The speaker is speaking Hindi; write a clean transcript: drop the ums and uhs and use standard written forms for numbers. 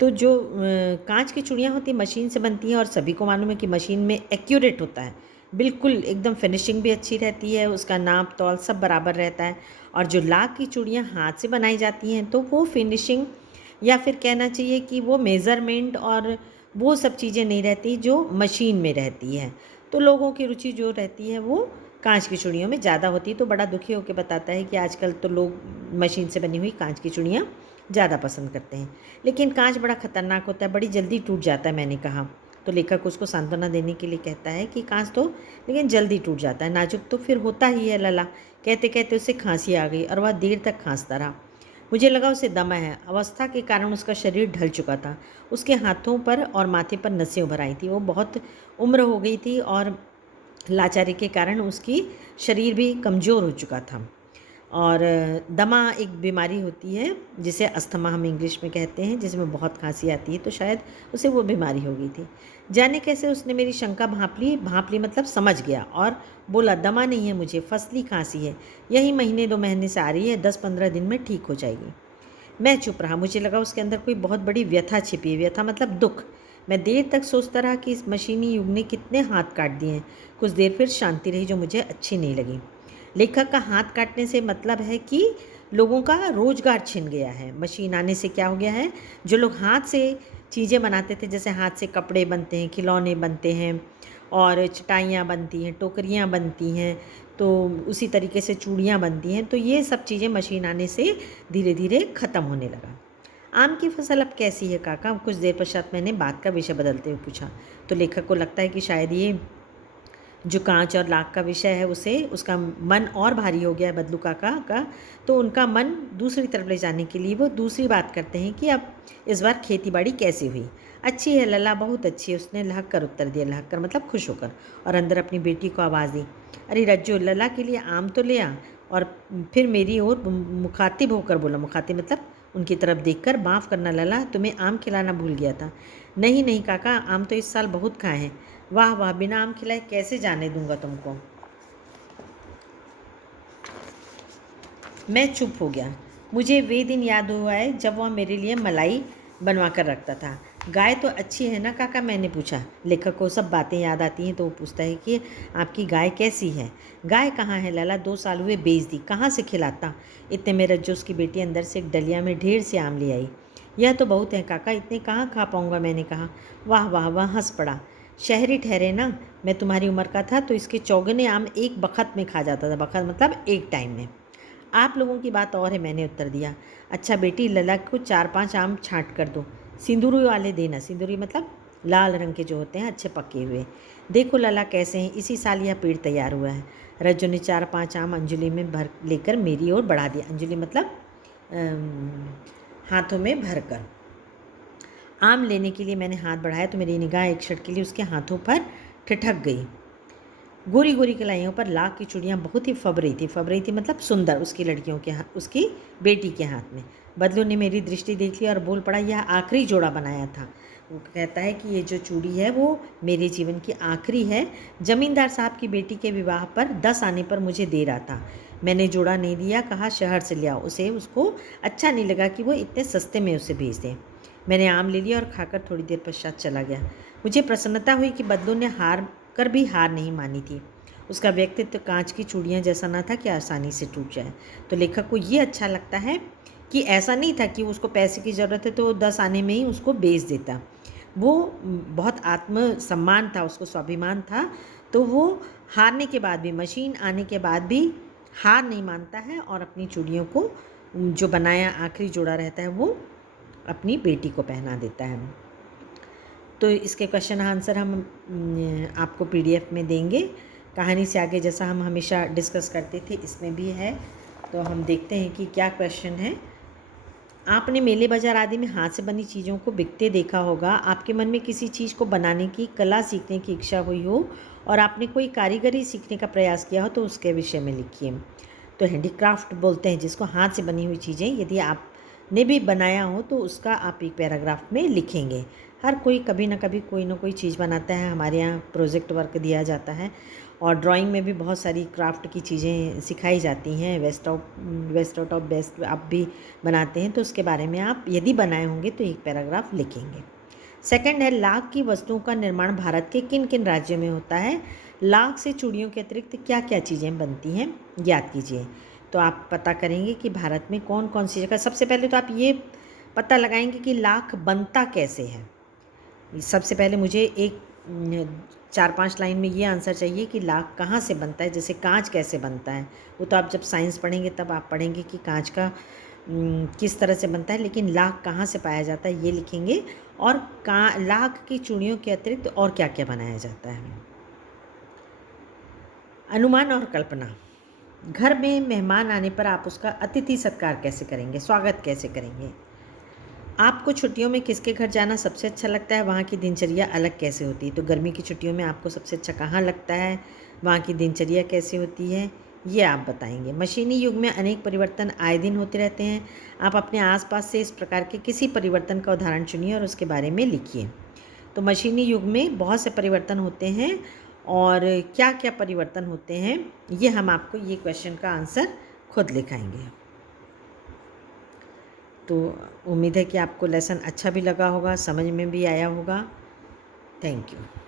तो जो कांच की चूड़ियाँ होती हैं मशीन से बनती हैं और सभी को मालूम है कि मशीन में एक्यूरेट होता है, बिल्कुल एकदम फिनिशिंग भी अच्छी रहती है, उसका नाप तौल सब बराबर रहता है। और जो लाख की चूड़ियाँ हाथ से बनाई जाती हैं तो वो फिनिशिंग या फिर कहना चाहिए कि वो मेज़रमेंट और वो सब चीज़ें नहीं रहती जो मशीन में रहती है। तो लोगों की रुचि जो रहती है वो कांच की चूड़ियों में ज़्यादा होती है। तो बड़ा दुखी होकर बताता है कि आजकल तो लोग मशीन से बनी हुई कांच की चूड़ियाँ ज़्यादा पसंद करते हैं। लेकिन कांच बड़ा ख़तरनाक होता है, बड़ी जल्दी टूट जाता है मैंने कहा। तो लेखक उसको सांत्वना देने के लिए कहता है कि कांच तो लेकिन जल्दी टूट जाता है, नाजुक तो फिर होता ही है लला। कहते कहते उसे खांसी आ गई और वह देर तक खांसता रहा। मुझे लगा उसे दमा है। अवस्था के कारण उसका शरीर ढल चुका था। उसके हाथों पर और माथे पर नसें उभर आई थी। वो बहुत उम्र हो गई थी और लाचारी के कारण उसकी शरीर भी कमज़ोर हो चुका था। और दमा एक बीमारी होती है जिसे अस्थमा हम इंग्लिश में कहते हैं, जिसमें बहुत खांसी आती है, तो शायद उसे वो बीमारी हो गई थी। जाने कैसे उसने मेरी शंका भांप ली मतलब समझ गया और बोला, दमा नहीं है मुझे, फसली खांसी है, यही महीने 2 महीने से आ रही है, 10-15 दिन में ठीक हो जाएगी। मैं चुप रहा। मुझे लगा उसके अंदर कोई बहुत बड़ी व्यथा छिपी है। व्यथा मतलब दुख। मैं देर तक सोचता रहा कि इस मशीनी युग ने कितने हाथ काट दिए हैं। कुछ देर फिर शांति रही जो मुझे अच्छी नहीं लगी। लेखक का हाथ काटने से मतलब है कि लोगों का रोजगार छिन गया है। मशीन आने से क्या हो गया है, जो लोग हाथ से चीज़ें बनाते थे, जैसे हाथ से कपड़े बनते हैं, खिलौने बनते हैं और चटाइयाँ बनती हैं, टोकरियाँ बनती हैं, तो उसी तरीके से चूड़ियाँ बनती हैं, तो ये सब चीज़ें मशीन आने से धीरे धीरे ख़त्म होने लगा। आम की फसल अब कैसी है काका? कुछ देर पश्चात मैंने बात का विषय बदलते हुए पूछा। तो लेखक को लगता है कि शायद ये जो कांच और लाख का विषय है उसे उसका मन और भारी हो गया है बदलू काका का। तो उनका मन दूसरी तरफ ले जाने के लिए वो दूसरी बात करते हैं कि अब इस बार खेती बाड़ी कैसी हुई। अच्छी है लला, बहुत अच्छी है, उसने लहक कर उत्तर दिया। लहक कर मतलब खुश होकर। और अंदर अपनी बेटी को आवाज़ दी, अरे रज्जो, लला के लिए आम तो ले आ। और फिर मेरी ओर मुखातिब होकर बोला, मुखातिब मतलब उनकी तरफ देखकर, माफ़ करना लला, तुम्हें आम खिलाना भूल गया था। नहीं नहीं काका, आम तो इस साल बहुत खाए हैं। वाह वाह, बिना आम खिलाए कैसे जाने दूंगा तुमको। मैं चुप हो गया। मुझे वे दिन याद हुआ है जब वह मेरे लिए मलाई बनवा कर रखता था। गाय तो अच्छी है ना काका? मैंने पूछा। लेखक को सब बातें याद आती हैं तो वो पूछता है कि आपकी गाय कैसी है? गाय कहाँ है लाला? 2 साल हुए बेच दी, कहाँ से खिलाता? इतने में रज्जो उसकी बेटी अंदर से एक डलिया में ढेर से आम ले आई। यह तो बहुत है काका, इतने कहाँ खा पाऊँगा? मैंने कहा। वाह वाह, वह हंस पड़ा। शहरी ठहरे ना, मैं तुम्हारी उम्र का था तो इसके चौगने आम एक बखत में खा जाता था। बखत मतलब एक टाइम में। आप लोगों की बात और है, मैंने उत्तर दिया। अच्छा बेटी, लला को 4-5 आम छाँट कर दो, सिंदूरी वाले देना। सिंदूरी मतलब लाल रंग के जो होते हैं, अच्छे पके हुए। देखो लला कैसे हैं, इसी साल यह पेड़ तैयार हुआ है। रज्जू ने 4-5 आम अंजलि में भर लेकर मेरी ओर बढ़ा दिया। अंजलि मतलब हाथों में भर कर। आम लेने के लिए मैंने हाथ बढ़ाया तो मेरी निगाह एक क्षण के लिए उसके हाथों पर ठिठक गई। गोरी गोरी कलाइयों पर लाख की चूड़ियाँ बहुत ही फब रही थी। फब रही थी मतलब सुंदर, उसकी लड़कियों के हाथ, उसकी बेटी के हाथ में। बदलू ने मेरी दृष्टि देख ली और बोल पड़ा, यह आखिरी जोड़ा बनाया था। वो कहता है कि ये जो चूड़ी है वो मेरे जीवन की आखिरी है। जमींदार साहब की बेटी के विवाह पर 10 आने पर मुझे दे रहा था। मैंने जोड़ा नहीं दिया, कहा शहर से ले आओ। उसको अच्छा नहीं लगा कि वो इतने सस्ते में उसे भेज दें। मैंने आम ले लिया और खाकर थोड़ी देर पश्चात चला गया। मुझे प्रसन्नता हुई कि बदलू ने हार नहीं मानी थी। उसका व्यक्तित्व कांच की चूड़ियाँ जैसा न था कि आसानी से टूट जाए। तो लेखक को ये अच्छा लगता है कि ऐसा नहीं था कि उसको पैसे की ज़रूरत है तो 10 आने में ही उसको बेच देता। वो बहुत आत्मसम्मान था, उसको स्वाभिमान था, तो वो हारने के बाद भी, मशीन आने के बाद भी हार नहीं मानता है और अपनी चूड़ियों को जो बनाया आखिरी जोड़ा रहता है वो अपनी बेटी को पहना देता है। तो इसके क्वेश्चन आंसर हम आपको पीडीएफ में देंगे। कहानी से आगे जैसा हम हमेशा डिस्कस करते थे इसमें भी है, तो हम देखते हैं कि क्या क्वेश्चन है। आपने मेले बाजार आदि में हाथ से बनी चीज़ों को बिकते देखा होगा। आपके मन में किसी चीज़ को बनाने की कला सीखने की इच्छा हुई हो और आपने कोई कारीगरी सीखने का प्रयास किया हो तो उसके विषय में लिखिए। तो हैंडीक्राफ्ट बोलते हैं जिसको, हाथ से बनी हुई चीज़ें। यदि आपने भी बनाया हो तो उसका आप एक पैराग्राफ में लिखेंगे। हर कोई कभी ना कभी कोई ना कोई चीज़ बनाता है। हमारे यहाँ प्रोजेक्ट वर्क दिया जाता है और ड्राइंग में भी बहुत सारी क्राफ्ट की चीज़ें सिखाई जाती हैं। वेस्ट आउट ऑफ बेस्ट आप भी बनाते हैं, तो उसके बारे में आप यदि बनाए होंगे तो एक पैराग्राफ लिखेंगे। सेकंड है, लाख की वस्तुओं का निर्माण भारत के किन किन राज्यों में होता है? लाख से चूड़ियों के अतिरिक्त क्या क्या चीज़ें बनती हैं, याद कीजिए। तो आप पता करेंगे कि भारत में कौन कौन सी जगह। सबसे पहले तो आप ये पता लगाएंगे कि लाख बनता कैसे है। सबसे पहले मुझे एक 4-5 लाइन में ये आंसर चाहिए कि लाख कहाँ से बनता है। जैसे कांच कैसे बनता है, वो तो आप जब साइंस पढ़ेंगे तब आप पढ़ेंगे कि कांच का किस तरह से बनता है, लेकिन लाख कहाँ से पाया जाता है ये लिखेंगे। और लाख की चूड़ियों के अतिरिक्त और क्या क्या बनाया जाता है। अनुमान और कल्पना। घर में मेहमान आने पर आप उसका अतिथि सत्कार कैसे करेंगे, स्वागत कैसे करेंगे? आपको छुट्टियों में किसके घर जाना सबसे अच्छा लगता है, वहाँ की दिनचर्या अलग कैसे होती है? तो गर्मी की छुट्टियों में आपको सबसे अच्छा कहाँ लगता है, वहाँ की दिनचर्या कैसे होती है, ये आप बताएंगे। मशीनी युग में अनेक परिवर्तन आए दिन होते रहते हैं। आप अपने आसपास से इस प्रकार के किसी परिवर्तन का उदाहरण चुनिए और उसके बारे में लिखिए। तो मशीनी युग में बहुत से परिवर्तन होते हैं, और क्या क्या परिवर्तन होते हैं ये हम आपको ये क्वेश्चन का आंसर खुद लिखाएंगे। तो उम्मीद है कि आपको लेसन अच्छा भी लगा होगा, समझ में भी आया होगा। Thank you.